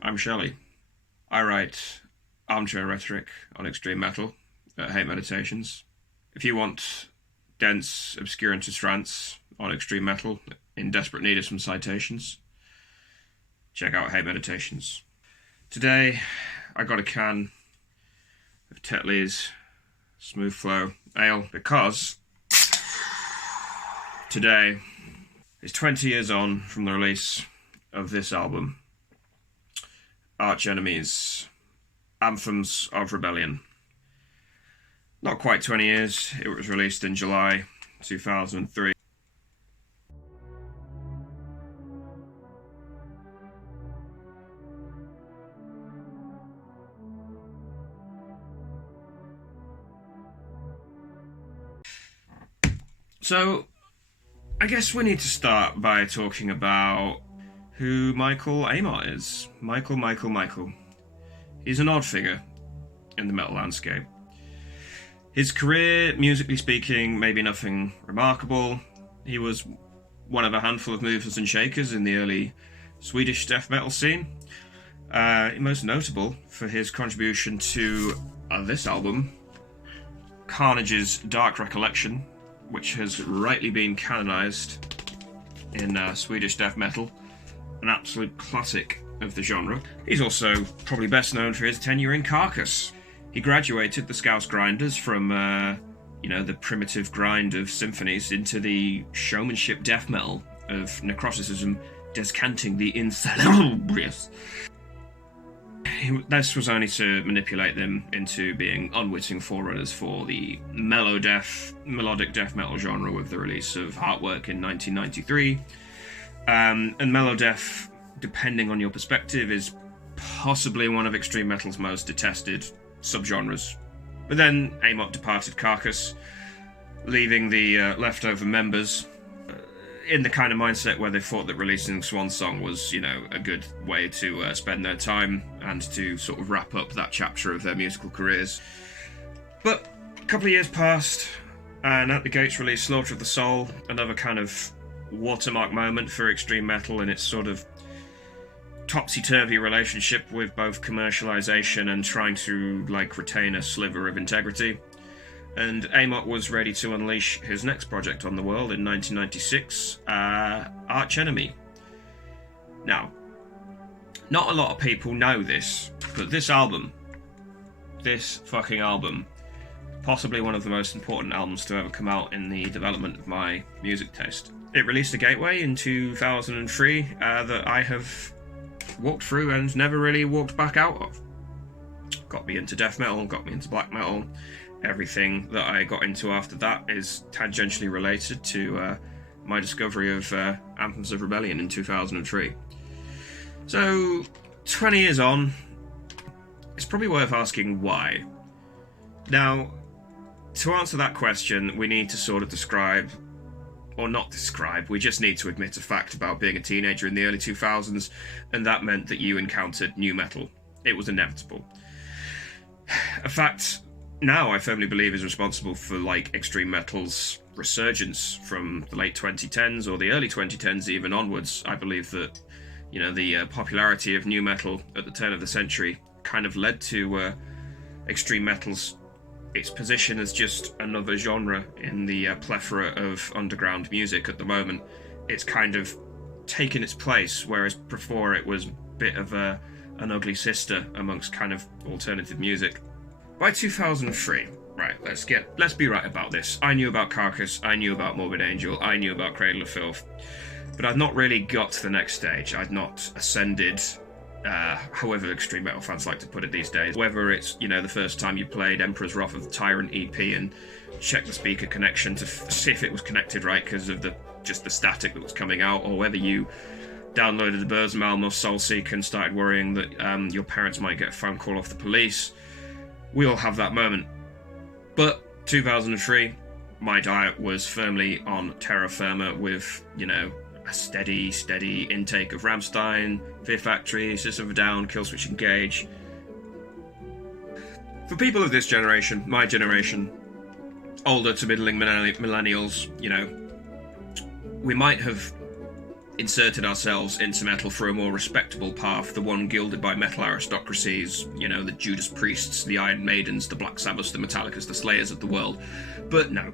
I'm Shelley. I write armchair rhetoric on extreme metal at Hate Meditations. If you want dense, obscurantist rants on extreme metal in desperate need of some citations, check out Hate Meditations. Today, I got a can of Tetley's Smooth Flow Ale because today is 20 years on from the release of this album, Arch Enemy's Anthems of Rebellion. Not quite 20 years, it was released in July 2003. So, I guess we need to start by talking about who Michael Amott is. Michael. He's an odd figure in the metal landscape. His career, musically speaking, maybe nothing remarkable. He was one of a handful of movers and shakers in the early Swedish death metal scene. Most notable for his contribution to this album, Carnage's Dark Recollection, which has rightly been canonized in Swedish death metal, an absolute classic of the genre. He's also probably best known for his tenure in Carcass. He graduated the Scouse Grinders from, the primitive grind of symphonies into the showmanship death metal of necroticism, descanting the insalubrious. This was only to manipulate them into being unwitting forerunners for the melodic death metal genre with the release of Heartwork in 1993. And melodeath, depending on your perspective, is possibly one of extreme metal's most detested subgenres. But then Amott departed Carcass, leaving the leftover members in the kind of mindset where they thought that releasing Swan Song was, a good way to spend their time and to sort of wrap up that chapter of their musical careers. But a couple of years passed, and At the Gates released Slaughter of the Soul, another kind of watermark moment for extreme metal in its sort of topsy-turvy relationship with both commercialization and trying to retain a sliver of integrity. And Amott was ready to unleash his next project on the world in 1996, Arch Enemy. Now, not a lot of people know this, but this fucking album, possibly one of the most important albums to ever come out in the development of my music taste. It released a gateway in 2003 that I have walked through and never really walked back out of. Got me into death metal, got me into black metal. Everything that I got into after that is tangentially related to my discovery of Anthems of Rebellion in 2003. So, 20 years on, it's probably worth asking why. Now, to answer that question, we need to sort of we just need to admit a fact about being a teenager in the early 2000s, and that meant that you encountered new metal. It was inevitable. A fact now I firmly believe is responsible for extreme metal's resurgence from the late 2010s or the early 2010s even onwards. I believe that the popularity of new metal at the turn of the century kind of led to extreme metal's its position as just another genre in the plethora of underground music at the moment. It's kind of taken its place, whereas before it was a bit of an ugly sister amongst kind of alternative music. By 2003, right, let's be right about this. I knew about Carcass, I knew about Morbid Angel, I knew about Cradle of Filth, but I'd not really got to the next stage. I'd not ascended, however extreme metal fans like to put it these days. Whether it's, the first time you played Emperor's Wrath of the Tyrant EP and checked the speaker connection to see if it was connected right because of the static that was coming out, or whether you downloaded the Burzum album of Soulseek and started worrying that your parents might get a phone call off the police. We all have that moment. But 2003, my diet was firmly on terra firma with, a steady intake of Rammstein, Fear Factory, System of a Down, Killswitch Engage. For people of this generation, my generation, older to middling millennials, we might have inserted ourselves into metal through a more respectable path, the one gilded by metal aristocracies, the Judas Priests, the Iron Maidens, the Black Sabbaths, the Metallicas, the Slayers of the world. But no,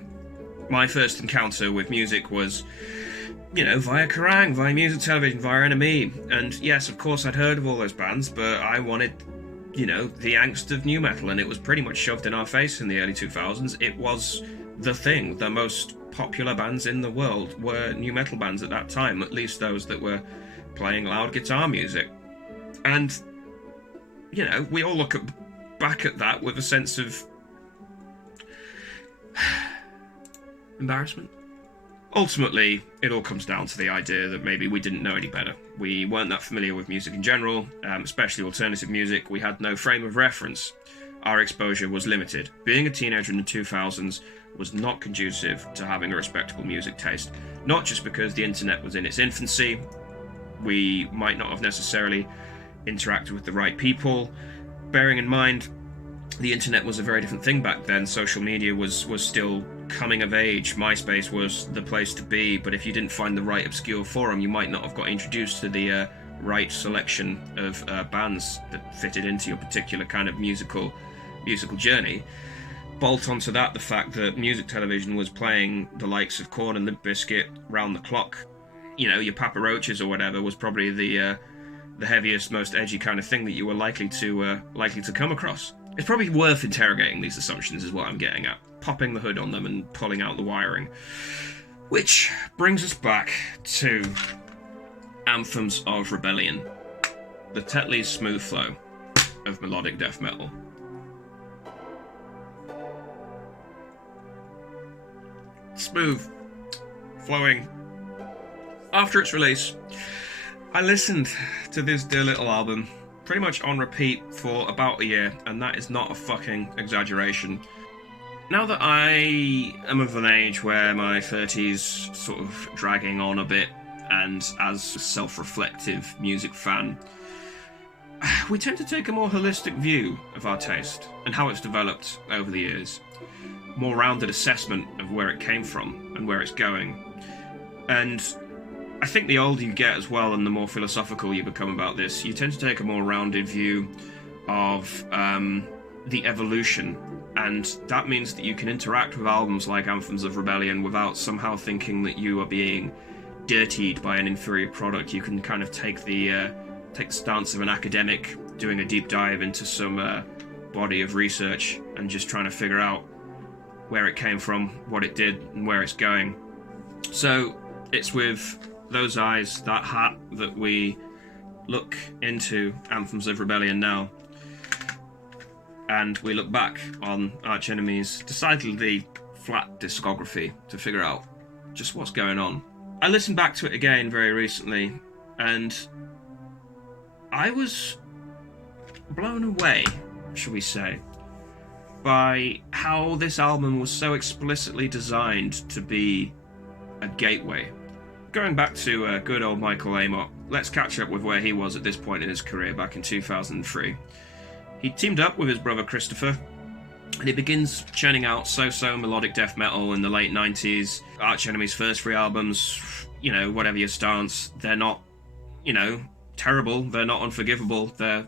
my first encounter with music was, via Kerrang, via music television, via NME. And yes, of course, I'd heard of all those bands, but I wanted, the angst of new metal, and it was pretty much shoved in our face in the early 2000s. It was the thing. The most popular bands in the world were new metal bands at that time, at least those that were playing loud guitar music. And, we all look back at that with a sense of embarrassment. Ultimately, it all comes down to the idea that maybe we didn't know any better. We weren't that familiar with music in general, especially alternative music. We had no frame of reference. Our exposure was limited. Being a teenager in the 2000s was not conducive to having a respectable music taste. Not just because the internet was in its infancy. We might not have necessarily interacted with the right people. Bearing in mind, the internet was a very different thing back then. Social media was still coming of age. MySpace was the place to be, but if you didn't find the right obscure forum, you might not have got introduced to the right selection of bands that fitted into your particular kind of musical journey. Bolt onto that the fact that music television was playing the likes of Korn and Limp Bizkit round the clock. Your Papa Roaches or whatever was probably the heaviest, most edgy kind of thing that you were likely to come across. It's probably worth interrogating these assumptions, is what I'm getting at. Popping the hood on them and pulling out the wiring. Which brings us back to Anthems of Rebellion. The Tetley's smooth flow of melodic death metal. Smooth, flowing. After its release, I listened to this dear little album pretty much on repeat for about a year, and that is not a fucking exaggeration. Now that I am of an age where my 30s sort of dragging on a bit, and as a self-reflective music fan, we tend to take a more holistic view of our taste and how it's developed over the years. More rounded assessment of where it came from and where it's going. And I think the older you get as well and the more philosophical you become about this, you tend to take a more rounded view of the evolution. And that means that you can interact with albums like Anthems of Rebellion without somehow thinking that you are being dirtied by an inferior product. You can kind of take the stance of an academic doing a deep dive into some body of research and just trying to figure out where it came from, what it did, and where it's going. So it's with those eyes, that hat, that we look into Anthems of Rebellion now. And we look back on Arch Enemy's decidedly flat discography to figure out just what's going on. I listened back to it again very recently, and I was blown away, shall we say, by how this album was so explicitly designed to be a gateway. Going back to good old Michael Amott, let's catch up with where he was at this point in his career back in 2003. He teamed up with his brother Christopher, and he begins churning out so-so melodic death metal in the late 90s. Arch Enemy's first three albums, whatever your stance, they're not, terrible, they're not unforgivable, they're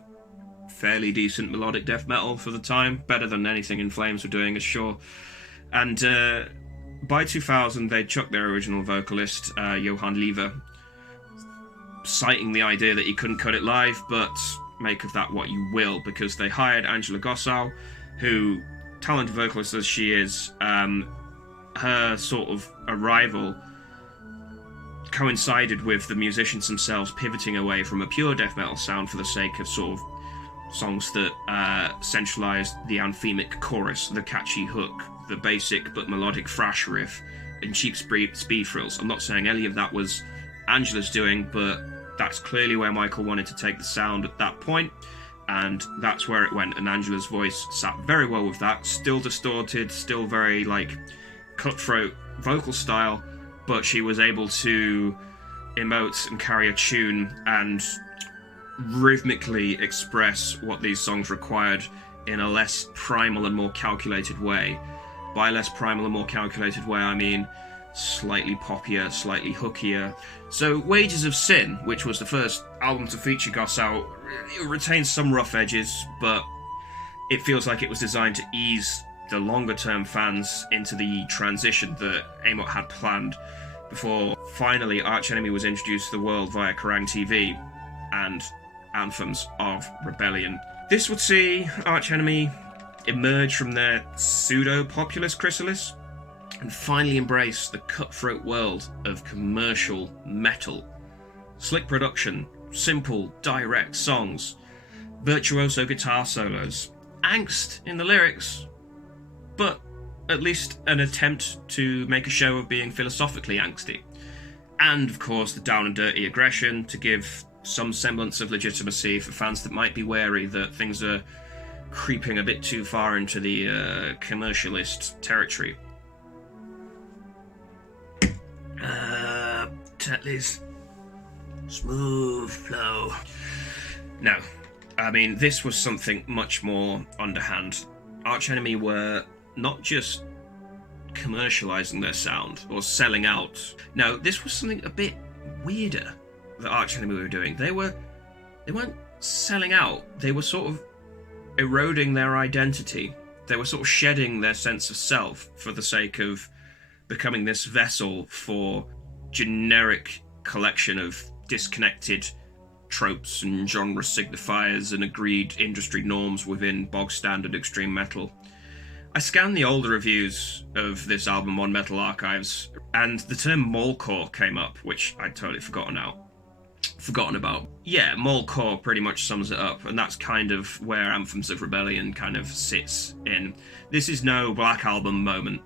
fairly decent melodic death metal for the time, better than anything In Flames were doing, sure. And by 2000, they chucked their original vocalist, Johan Lever, citing the idea that he couldn't cut it live, but make of that what you will, because they hired Angela Gossow, who, talented vocalist as she is, her sort of arrival coincided with the musicians themselves pivoting away from a pure death metal sound for the sake of sort of songs that centralized the anthemic chorus, the catchy hook, the basic but melodic thrash riff, and cheap speed thrills. I'm not saying any of that was Angela's doing, but that's clearly where Michael wanted to take the sound at that point, and that's where it went. And Angela's voice sat very well with that. Still distorted, still very cutthroat vocal style, but she was able to emote and carry a tune and rhythmically express what these songs required in a less primal and more calculated way. By less primal and more calculated way, I mean slightly poppier, slightly hookier. So Wages of Sin, which was the first album to feature Goss Out, it retains some rough edges, but it feels like it was designed to ease the longer-term fans into the transition that Amott had planned before finally Arch Enemy was introduced to the world via Kerrang TV and Anthems of Rebellion. This would see Arch Enemy emerge from their pseudo-populist chrysalis and finally embrace the cutthroat world of commercial metal. Slick production, simple, direct songs, virtuoso guitar solos, angst in the lyrics, but at least an attempt to make a show of being philosophically angsty. And, of course, the down and dirty aggression to give some semblance of legitimacy for fans that might be wary that things are creeping a bit too far into the commercialist territory. Tetley's smooth flow. No, I mean, this was something much more underhand. Arch Enemy were not just commercialising their sound or selling out. No, this was something a bit weirder that Arch Enemy were doing. They weren't selling out. They were sort of eroding their identity. They were sort of shedding their sense of self for the sake of becoming this vessel for generic collection of disconnected tropes and genre signifiers and agreed industry norms within bog standard extreme metal. I scanned the older reviews of this album on Metal Archives, and the term mallcore came up, which I'd totally forgotten about. Yeah, mallcore pretty much sums it up, and that's kind of where Anthems of Rebellion kind of sits in. This is no Black Album moment.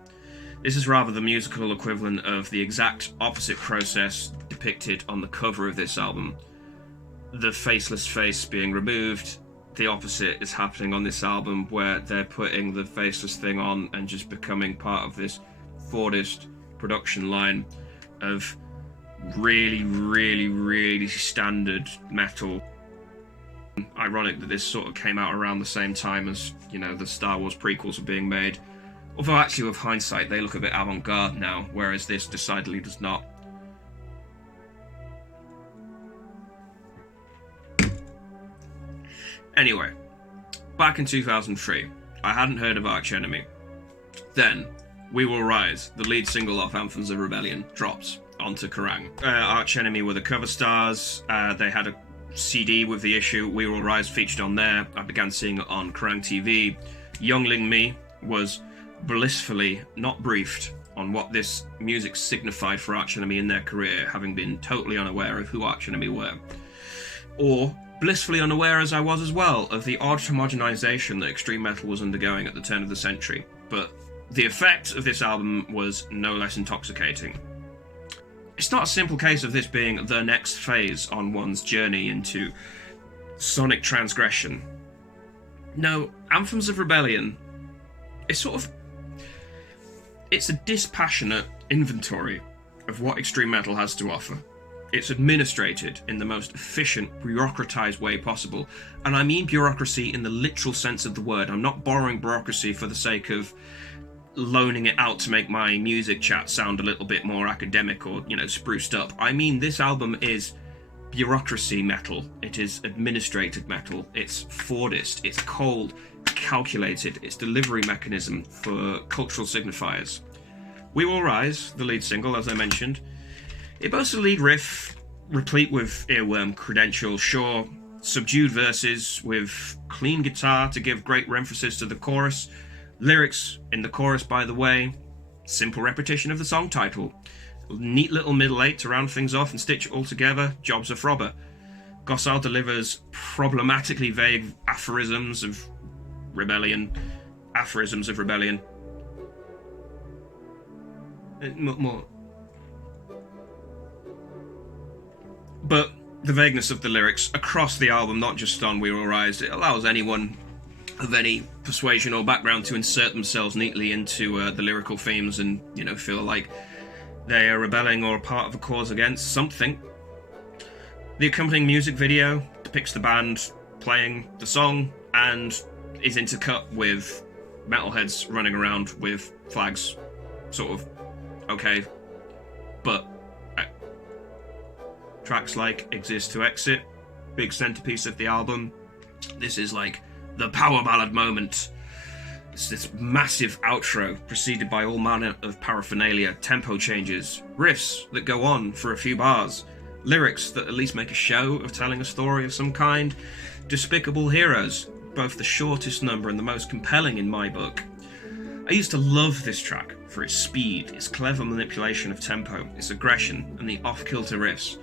This is rather the musical equivalent of the exact opposite process depicted on the cover of this album. The faceless face being removed. The opposite is happening on this album, where they're putting the faceless thing on and just becoming part of this Fordist production line of really, really, really standard metal. Ironic that this sort of came out around the same time as, you know, the Star Wars prequels were being made. Although actually with hindsight they look a bit avant-garde now, whereas this decidedly does not. Anyway, back in 2003, I hadn't heard of Arch Enemy. Then, We Will Rise, the lead single off Anthems of Rebellion, drops onto Kerrang. Arch Enemy were the cover stars. They had a CD with the issue. We Will Rise featured on there. I began seeing it on Kerrang TV. Youngling me was blissfully not briefed on what this music signified for Arch Enemy in their career, having been totally unaware of who Arch Enemy were. Or blissfully unaware, as I was as well, of the odd homogenization that extreme metal was undergoing at the turn of the century. But the effect of this album was no less intoxicating. It's not a simple case of this being the next phase on one's journey into sonic transgression. No, Anthems of Rebellion is it's a dispassionate inventory of what extreme metal has to offer. It's administrated in the most efficient, bureaucratized way possible. And I mean bureaucracy in the literal sense of the word. I'm not borrowing bureaucracy for the sake of loaning it out to make my music chat sound a little bit more academic or, you know, spruced up. I mean, this album is bureaucracy metal. It is administrated metal. It's Fordist. It's cold, calculated. It's delivery mechanism for cultural signifiers. We Will Rise, the lead single, as I mentioned, it boasts a lead riff replete with earworm credentials, sure, subdued verses with clean guitar to give great emphasis to the chorus, lyrics in the chorus, by the way, simple repetition of the song title, neat little middle eight to round things off and stitch it all together, jobs a frobber. Gossard delivers problematically vague aphorisms of rebellion. More. But the vagueness of the lyrics across the album, not just on We Will Rise, it allows anyone of any persuasion or background to insert themselves neatly into the lyrical themes and, you know, feel like they are rebelling or a part of a cause against something. The accompanying music video depicts the band playing the song and is intercut with metalheads running around with flags. Sort of, okay, But tracks like Exist to Exit, big centerpiece of the album. This is like the power ballad moment. It's this massive outro preceded by all manner of paraphernalia, tempo changes, riffs that go on for a few bars, lyrics that at least make a show of telling a story of some kind, despicable heroes, both the shortest number and the most compelling in my book. I used to love this track for its speed, its clever manipulation of tempo, its aggression, and the off-kilter riffs.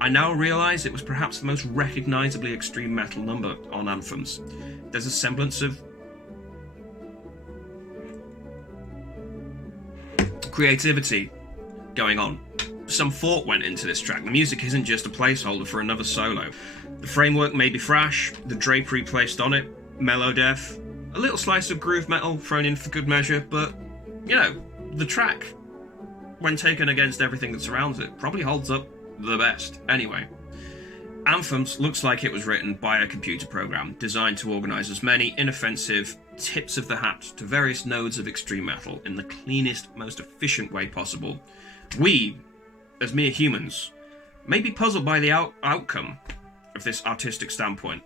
I now realise it was perhaps the most recognisably extreme metal number on Anthems. There's a semblance of creativity going on. Some thought went into this track. The music isn't just a placeholder for another solo. The framework may be thrash, the drapery placed on it, mellow death, a little slice of groove metal thrown in for good measure, but, you know, the track, when taken against everything that surrounds it, probably holds up the best. Anyway, Anthems looks like it was written by a computer program designed to organise as many inoffensive tips of the hat to various nodes of extreme metal in the cleanest, most efficient way possible. We, as mere humans, may be puzzled by the outcome of this artistic standpoint,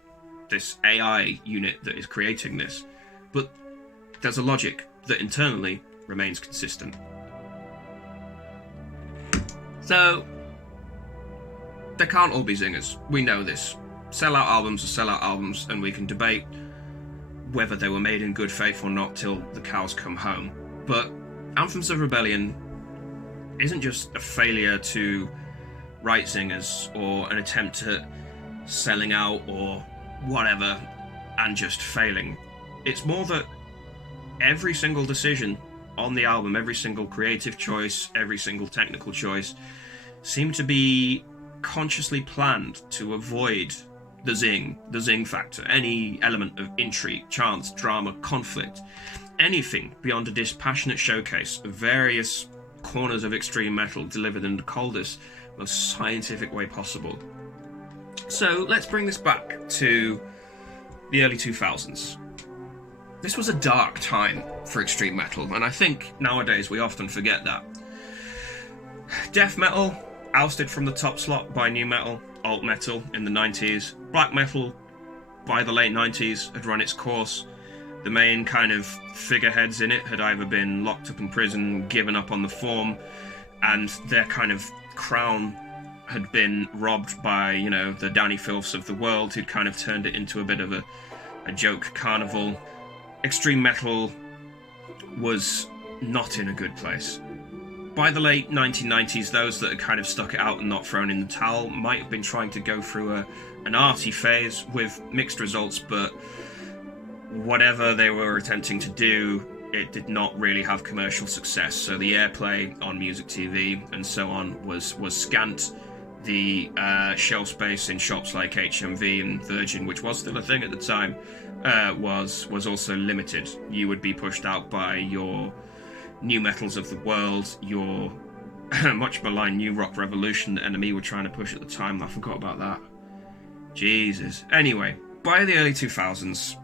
this AI unit that is creating this, but there's a logic that internally remains consistent. So, they can't all be zingers. We know this. Sell-out albums are sell-out albums, and we can debate whether they were made in good faith or not till the cows come home. But Anthems of Rebellion isn't just a failure to write zingers or an attempt at selling out or whatever and just failing. It's more that every single decision on the album, every single creative choice, every single technical choice seemed to be consciously planned to avoid the zing factor, any element of intrigue, chance, drama, conflict, anything beyond a dispassionate showcase of various corners of extreme metal delivered in the coldest, most scientific way possible. So let's bring this back to the early 2000s. This was a dark time for extreme metal, and I think nowadays we often forget that. Death metal ousted from the top slot by new metal, alt metal in the 90s. Black metal by the late 90s had run its course. The main kind of figureheads in it had either been locked up in prison, given up on the form, and their kind of crown had been robbed by, you know, the Danny Filths of the world, who'd kind of turned it into a bit of a joke carnival. Extreme metal was not in a good place. By the late 1990s, those that had kind of stuck it out and not thrown in the towel might have been trying to go through an arty phase with mixed results, but whatever they were attempting to do, it did not really have commercial success. So the airplay on music TV and so on was scant. The shelf space in shops like HMV and Virgin, which was still a thing at the time, was also limited. You would be pushed out by your new metals of the world, your much maligned new rock revolution that Enemy were trying to push at the time. I forgot about that. Jesus. Anyway, by the early 2000s,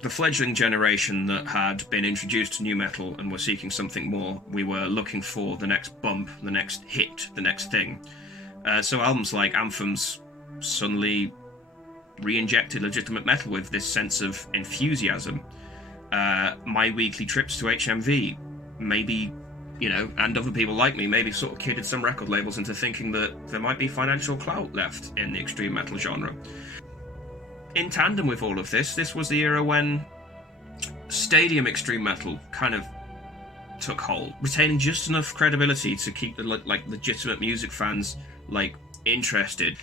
the fledgling generation that had been introduced to new metal and were seeking something more, we were looking for the next bump, the next hit, the next thing. So albums like Anthems suddenly re-injected legitimate metal with this sense of enthusiasm. My weekly trips to HMV, maybe, you know, and other people like me, maybe sort of kidded some record labels into thinking that there might be financial clout left in the extreme metal genre. In tandem with all of this, this was the era when stadium extreme metal kind of took hold, retaining just enough credibility to keep the legitimate music fans interested.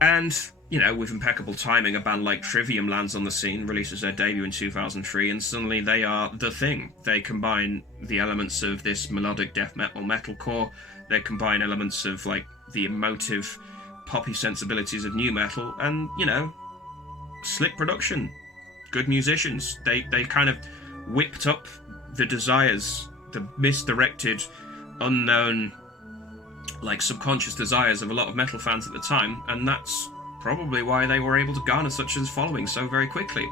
And, you know, with impeccable timing, a band like Trivium lands on the scene, releases their debut in 2003, and suddenly they are the thing. They combine the elements of this melodic death metal metalcore, they combine elements of the emotive poppy sensibilities of new metal, and, you know, slick production, good musicians. They kind of whipped up the desires, the misdirected, unknown, subconscious desires of a lot of metal fans at the time, and that's probably why they were able to garner such a following so very quickly.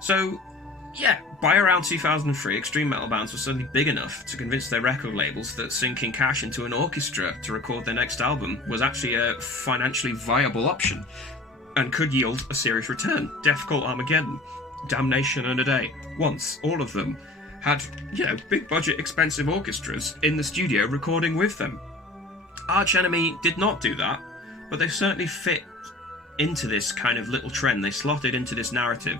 So, Yeah, by around 2003, extreme metal bands were suddenly big enough to convince their record labels that sinking cash into an orchestra to record their next album was actually a financially viable option and could yield a serious return. Death Cult Armageddon, Damnation and A Day, Once, all of them had, big budget, expensive orchestras in the studio recording with them. Arch Enemy did not do that, but they certainly fit into this kind of little trend. They slotted into this narrative.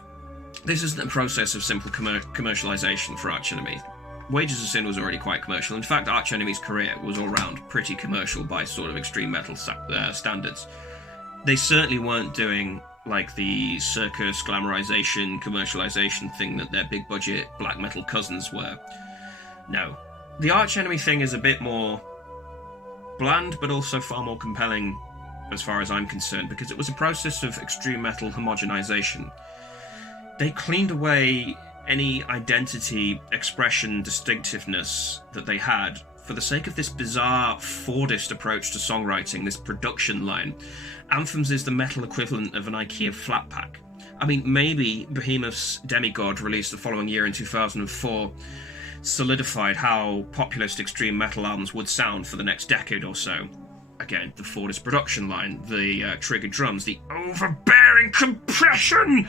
This isn't a process of simple commercialization for Arch Enemy. Wages of Sin was already quite commercial. In fact, Arch Enemy's career was all round pretty commercial by sort of extreme metal standards. They certainly weren't doing like the circus glamorization, commercialization thing that their big budget black metal cousins were. No. The Arch Enemy thing is a bit more bland, but also far more compelling as far as I'm concerned, because it was a process of extreme metal homogenization. They cleaned away any identity, expression, distinctiveness that they had for the sake of this bizarre Fordist approach to songwriting, this production line. Anthems is the metal equivalent of an IKEA flat pack. I mean, maybe Behemoth's Demigod, released the following year in 2004, solidified how populist extreme metal albums would sound for the next decade or so. Again, the Fordist production line, the triggered drums, the overbearing compression,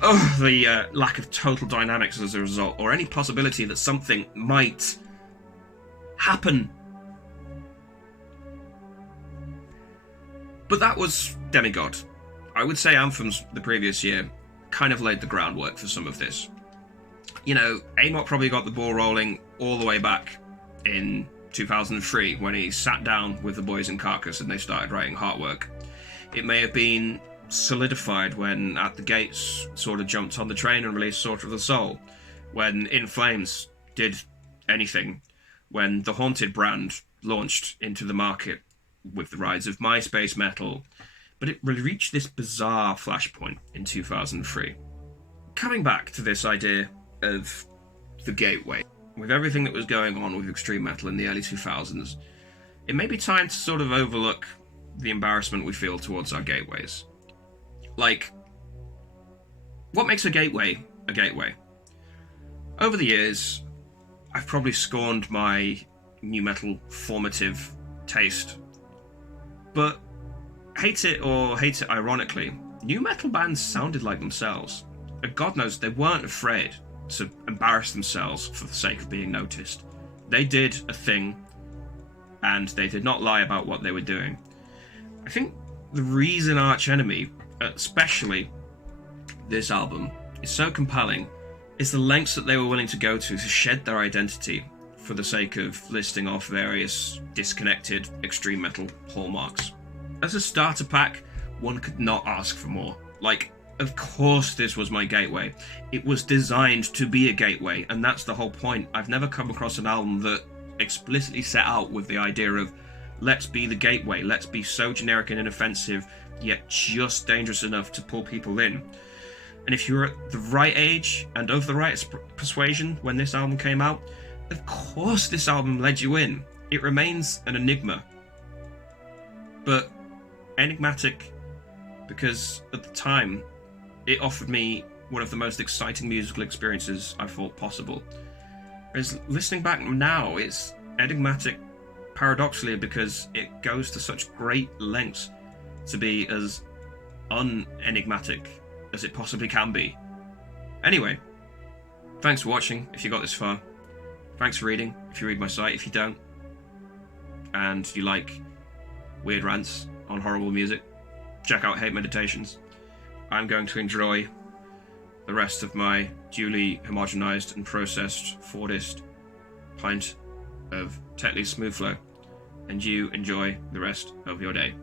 the lack of total dynamics as a result, or any possibility that something might happen. But that was Demigod. I would say Anthems the previous year kind of laid the groundwork for some of this. Amok probably got the ball rolling all the way back in 2003 when he sat down with the boys in Carcass and they started writing Heartwork. It may have been solidified when At the Gates sort of jumped on the train and released Sword of the Soul, when In Flames did Anything, when the Haunted brand launched into the market with the rise of MySpace metal, but it reached this bizarre flashpoint in 2003. Coming back to this idea of the gateway, with everything that was going on with extreme metal in the early 2000s, it may be time to sort of overlook the embarrassment we feel towards our gateways. Like, what makes a gateway a gateway? Over the years, I've probably scorned my new metal formative taste, but hate it ironically, new metal bands sounded like themselves, and God knows they weren't afraid to embarrass themselves for the sake of being noticed. They did a thing, and they did not lie about what they were doing. I think the reason Arch Enemy, especially this album, is so compelling is the lengths that they were willing to go to shed their identity for the sake of listing off various disconnected extreme metal hallmarks. As a starter pack, one could not ask for more. Like, of course this was my gateway. It was designed to be a gateway, and that's the whole point. I've never come across an album that explicitly set out with the idea of, let's be the gateway, let's be so generic and inoffensive, yet just dangerous enough to pull people in. And if you were at the right age and of the right persuasion when this album came out, of course this album led you in. It remains an enigma. But enigmatic because at the time it offered me one of the most exciting musical experiences I thought possible. Whereas listening back now, it's enigmatic paradoxically because it goes to such great lengths to be as unenigmatic as it possibly can be. Anyway, thanks for watching if you got this far. Thanks for reading if you read my site. If you don't, and you like weird rants on horrible music, check out Hate Meditations. I'm going to enjoy the rest of my duly homogenized and processed Fordist pint of Tetley's Smooth Flow, and you enjoy the rest of your day.